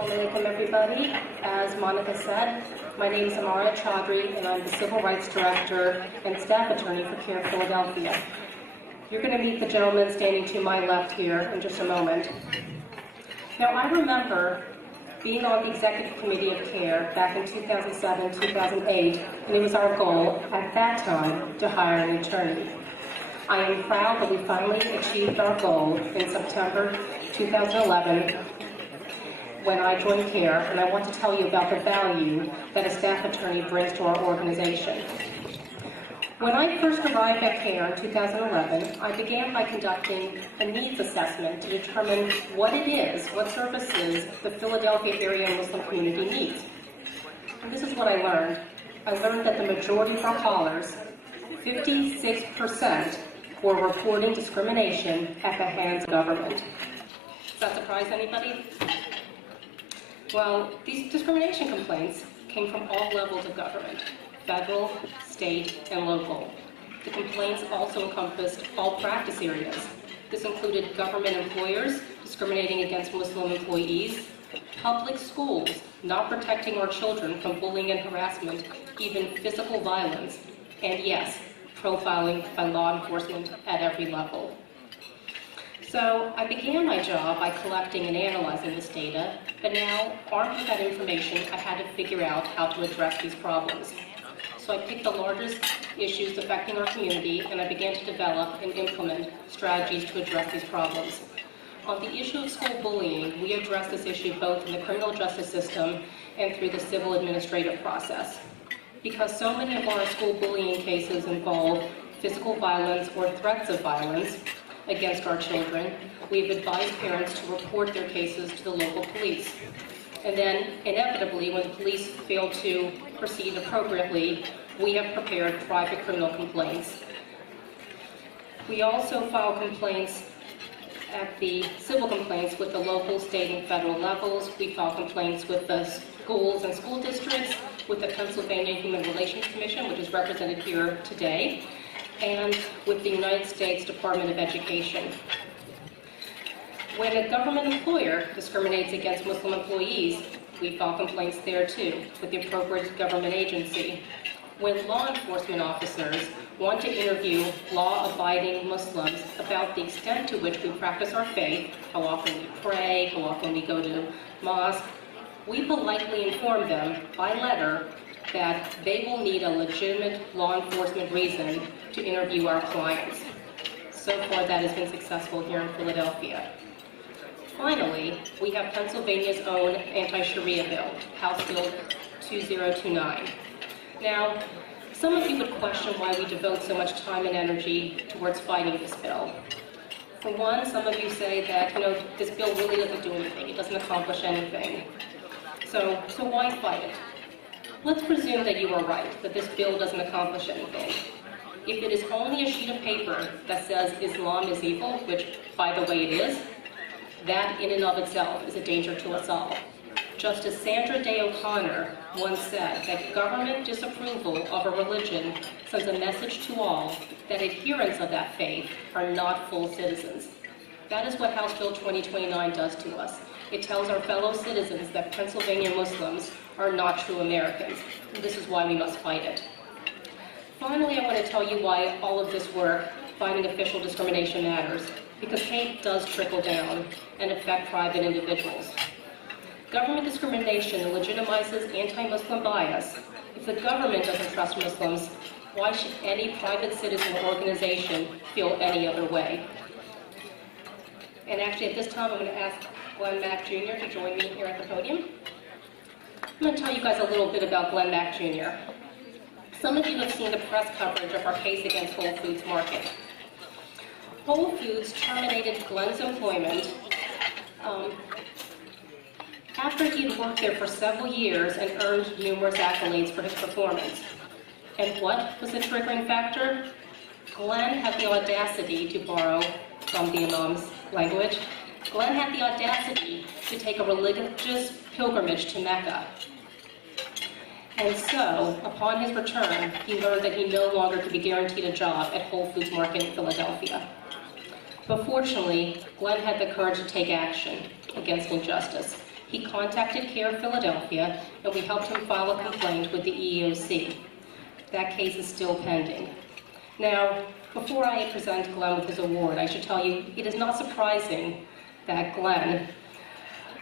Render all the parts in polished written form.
Assalamu alaikum, everybody. As Monica said, my name is Amara Chaudhry, and I'm the Civil Rights Director and Staff Attorney for CAIR-Philadelphia. You're going to meet the gentleman standing to my left here in just a moment. Now, I remember being on the Executive Committee of CAIR back in 2007, 2008, and it was our goal at that time to hire an attorney. I am proud that we finally achieved our goal in September 2011 when I joined CAIR, and I want to tell you about the value that a staff attorney brings to our organization. When I first arrived at CAIR in 2011, I began by conducting a needs assessment to determine what it is, what services the Philadelphia area Muslim community needs. And this is what I learned. I learned that the majority of our callers, 56%, were reporting discrimination at the hands of government. Does that surprise anybody? Well, these discrimination complaints came from all levels of government, federal, state, and local. The complaints also encompassed all practice areas. This included government employers discriminating against Muslim employees, public schools not protecting our children from bullying and harassment, even physical violence, and yes, profiling by law enforcement at every level. So I began my job by collecting and analyzing this data, but now, armed with that information, I had to figure out how to address these problems. So I picked the largest issues affecting our community, and I began to develop and implement strategies to address these problems. On the issue of school bullying, we address this issue both in the criminal justice system and through the civil administrative process. Because so many of our school bullying cases involve physical violence or threats of violence against our children, we've advised parents to report their cases to the local police. And then, inevitably, when the police fail to proceed appropriately, we have prepared private criminal complaints. We also file complaints at the civil complaints with the local, state, and federal levels. We file complaints with the schools and school districts, with the Pennsylvania Human Relations Commission, which is represented here today, and with the United States Department of Education. When a government employer discriminates against Muslim employees, we file complaints there too, with the appropriate government agency. When law enforcement officers want to interview law-abiding Muslims about the extent to which we practice our faith, how often we pray, how often we go to mosque, we politely inform them by letter that they will need a legitimate law enforcement reason to interview our clients. So far, that has been successful here in Philadelphia. Finally, we have Pennsylvania's own anti-Sharia bill, House Bill 2029. Now, some of you would question why we devote so much time and energy towards fighting this bill. For one, some of you say that, this bill really doesn't do anything. It doesn't accomplish anything. So why fight it? Let's presume that you are right, that this bill doesn't accomplish anything. If it is only a sheet of paper that says Islam is evil, which, by the way, it is, that in and of itself is a danger to us all. Justice Sandra Day O'Connor once said that government disapproval of a religion sends a message to all that adherents of that faith are not full citizens. That is what House Bill 2029 does to us. It tells our fellow citizens that Pennsylvania Muslims are not true Americans. This is why we must fight it. Finally, I want to tell you why all of this work, fighting official discrimination, matters. Because hate does trickle down and affect private individuals. Government discrimination legitimizes anti-Muslim bias. If the government doesn't trust Muslims, why should any private citizen or organization feel any other way? And actually, at this time, I'm going to ask Glenn Mack Jr. to join me here at the podium. I'm going to tell you guys a little bit about Glenn Mack Jr. Some of you have seen the press coverage of our case against Whole Foods Market. Whole Foods terminated Glenn's employment after he had worked there for several years and earned numerous accolades for his performance. And what was the triggering factor? Glenn had the audacity, to borrow from the Imam's language, Glenn had the audacity to take a religious pilgrimage to Mecca. And so, upon his return, he learned that he no longer could be guaranteed a job at Whole Foods Market in Philadelphia. But fortunately, Glenn had the courage to take action against injustice. he contacted CAIR-Philadelphia, and we helped him file a complaint with the EEOC. That case is still pending. Now, before I present Glenn with his award, I should tell you it is not surprising that Glenn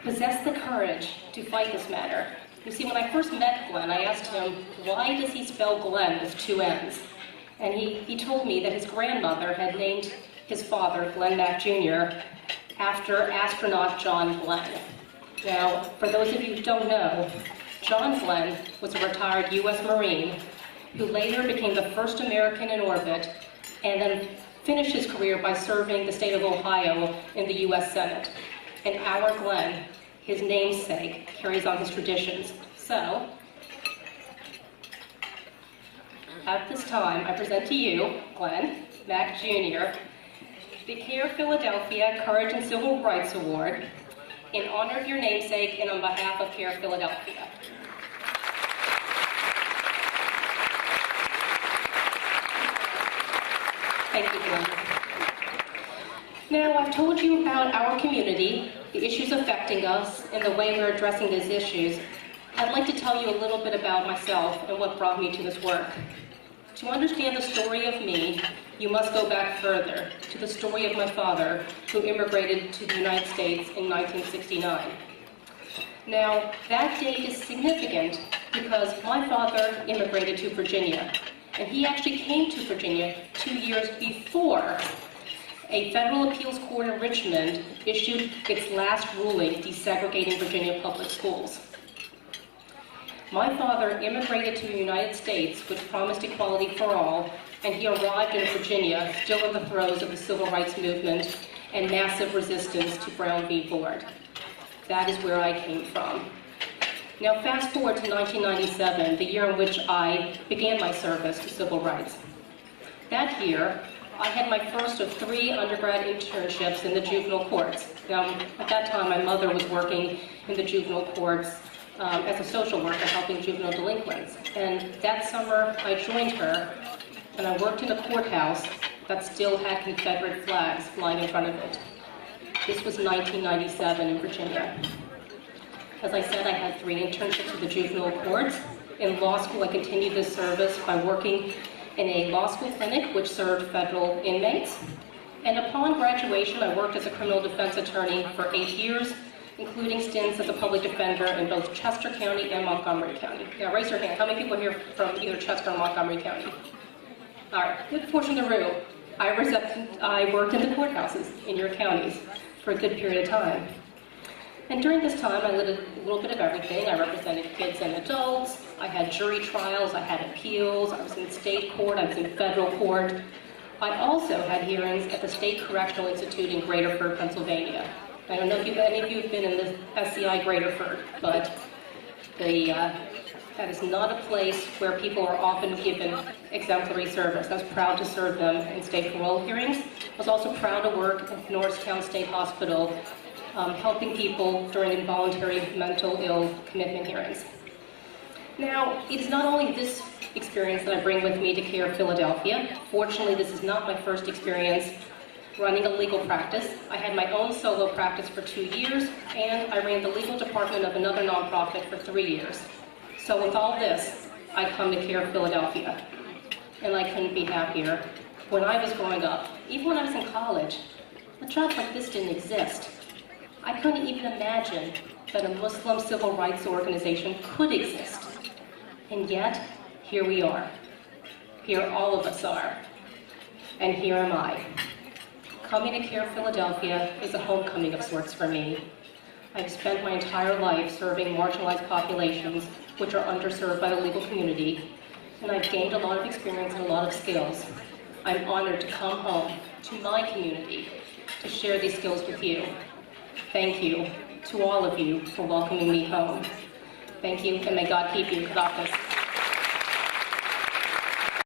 possessed the courage to fight this matter. You see, when I first met Glenn, I asked him, why does he spell Glenn with 2 N's? And he told me that his grandmother had named his father, Glenn Mack Jr., after astronaut John Glenn. Now, for those of you who don't know, John Glenn was a retired U.S. Marine who later became the first American in orbit and then finished his career by serving the state of Ohio in the U.S. Senate. And our Glenn, his namesake, carries on his traditions. So, at this time, I present to you, Glenn Mack Jr., the CAIR-Philadelphia Courage and Civil Rights Award in honor of your namesake and on behalf of CAIR-Philadelphia. Thank you, Glenn. Now, I've told you about our community, the issues affecting us, and the way we're addressing these issues. I'd like to tell you a little bit about myself and what brought me to this work. To understand the story of me, you must go back further to the story of my father, who immigrated to the United States in 1969. Now, that date is significant because my father immigrated to Virginia, and he actually came to Virginia 2 years before a federal appeals court in Richmond issued its last ruling desegregating Virginia public schools. My father immigrated to the United States, which promised equality for all, and he arrived in Virginia still in the throes of the civil rights movement and massive resistance to Brown v. Board. That is where I came from. Now fast forward to 1997, the year in which I began my service to civil rights. That year, I had my first of 3 undergrad internships in the juvenile courts. Now, at that time, my mother was working in the juvenile courts as a social worker helping juvenile delinquents. And that summer, I joined her, and I worked in a courthouse that still had Confederate flags flying in front of it. This was 1997 in Virginia. As I said, I had 3 internships with the juvenile courts. In law school, I continued this service by working in a law school clinic which served federal inmates. And upon graduation, I worked as a criminal defense attorney for 8 years, including stints as a public defender in both Chester County and Montgomery County. Now raise your hand. How many people are here from either Chester or Montgomery County? All right, good portion of the room. I worked in the courthouses in your counties for a good period of time. And during this time, I did a little bit of everything. I represented kids and adults. I had jury trials. I had appeals. I was in state court. I was in federal court. I also had hearings at the State Correctional Institute in Graterford, Pennsylvania. I don't know if any of you have been in the SCI Graterford, but that is not a place where people are often given exemplary service. I was proud to serve them in state parole hearings. I was also proud to work at Norristown State Hospital helping people during involuntary mental ill commitment hearings. Now, it is not only this experience that I bring with me to CAIR-Philadelphia. Fortunately, this is not my first experience running a legal practice. I had my own solo practice for 2 years, and I ran the legal department of another nonprofit for 3 years. So with all this, I come to CAIR-Philadelphia, and I couldn't be happier. When I was growing up, even when I was in college, a job like this didn't exist. I couldn't even imagine that a Muslim civil rights organization could exist. And yet, here we are. Here all of us are. And here am I. Coming to CAIR-Philadelphia is a homecoming of sorts for me. I've spent my entire life serving marginalized populations which are underserved by the legal community, and I've gained a lot of experience and a lot of skills. I'm honored to come home to my community to share these skills with you. Thank you to all of you for welcoming me home. Thank you, and may God keep you. God bless.